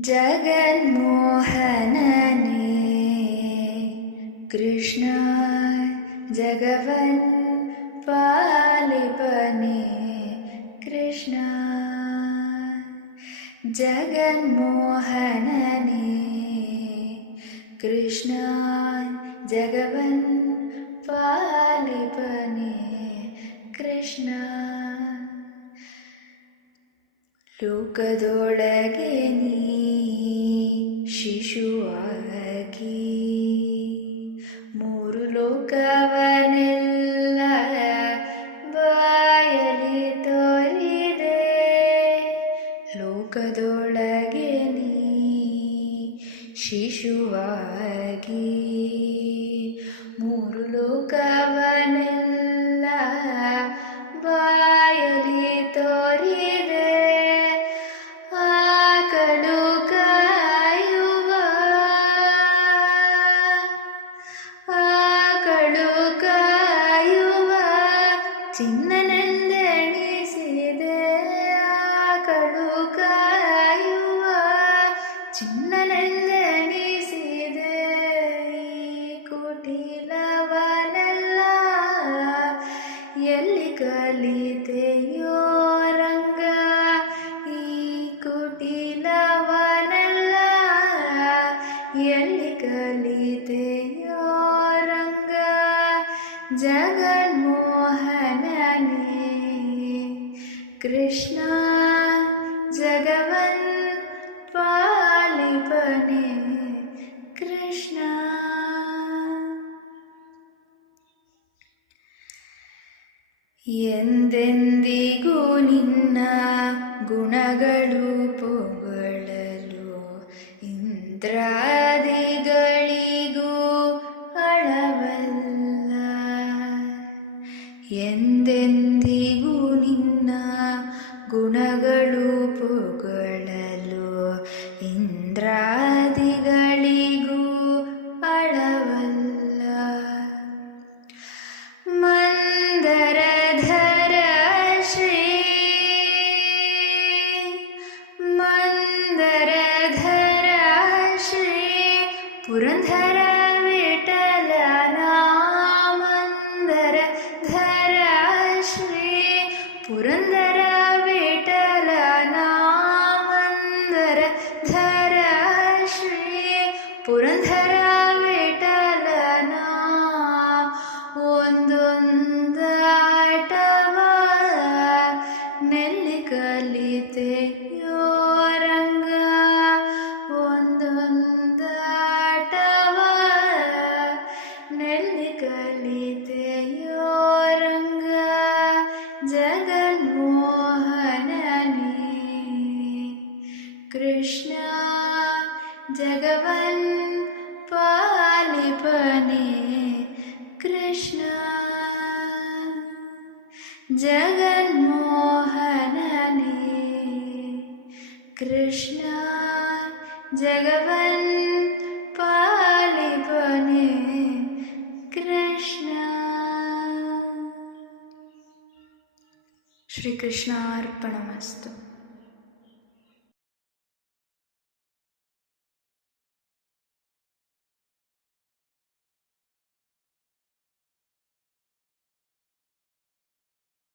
ಜಗನ್ಮೋಹನನೇ ಕೃಷ್ಣ ಜಗವನ್ ಪಾಲಿಪನೇ ಕೃಷ್ಣ ಜಗನ್ಮೋಹನನೇ ಕೃಷ್ಣ ಜಗವನ್ ಪಾಲಿಪನೇ ಕೃಷ್ಣ ಲೋಕದೊಳಗೆ ನೀ ಶಿಶುವಾಗಿ ಮೂರು ಲೋಕವನೆಲ್ಲ ಬಾಯಲಿ ತೋರಿದೆ. ಲೋಕದೊಳಗೆ ನೀ ಶಿಶುವಾಗಿ ಮೂರು ಲೋಕವನೆಲ್ಲ ಬಾಯಲಿ ತೋರಿದೆ. ಚಿನ್ನನೆಂದೆಣಿಸಿದೆ ಆಕಳು ಕಾಯುವ ಚಿನ್ನನೆಂದೆಣಿಸಿದೆ. ಈ ಕುಟಿಲವನೆಲ್ಲ ಎಲ್ಲಿ ಕಲಿತೆಯೋ ರಂಗ, ಈ ಕುಟಿಲವನೆಲ್ಲ ಎಲ್ಲಿ ಕಲಿತೆಯೋ ರಂಗ. ಜಗನ್ಮೋಹನನೇ ಕೃಷ್ಣ ಜಗವನ್ ಪಾಲಿಪನೇ ಕೃಷ್ಣ. ಎಂದೆಂದಿಗೂ ನಿನ್ನ ಗುಣಗಳು ಪೊಗಳಲು ಇಂದ್ರಾದಿಗಳಿಗೂ ಅಳವಲ್ಲ. ಎಂದೆಂದಿಗೂ ನಿನ್ನ ಗುಣಗಳು ಪೊಗಳಲು ಇಂದ್ರಾದಿಗಳಿಗೂ ಅಳವಲ್ಲ. ಮಂದರಧರ ಶ್ರೀ ಮಂದರಧರ ಶ್ರೀ ಪುರಂದರ ವಿಠಲನ ಮಂದರಧರ ಶ್ರೀ ಪುರಂದರ ವಿಠಲನ ಮಂದರಧರ ಶ್ರೀ ಪುರಂದರ ವಿಠಲನ ಒಂದೊಂದಾಟವ ನೆಲ್ಲಿ ಕಲಿತೆಯೋ ರಂಗ. ಒಂದೊಂದಾಟವ ನೆಲ್ಲಿ ಕಲಿತೆಯೋ ರಂಗ. ಜಗನ್ಮೋಹನನೇ ಕೃಷ್ಣ ಜಗವನ್ ಪಾಲಿಪನೇ ಕೃಷ್ಣ. ಜಗನ್ಮೋಹನನೇ ಕೃಷ್ಣ ಜಗವನ್ ಪಾಲಿಪನೇ ಕೃಷ್ಣ. ಶ್ರೀಕೃಷ್ಣಾರ್ಪಣಮಸ್ತು.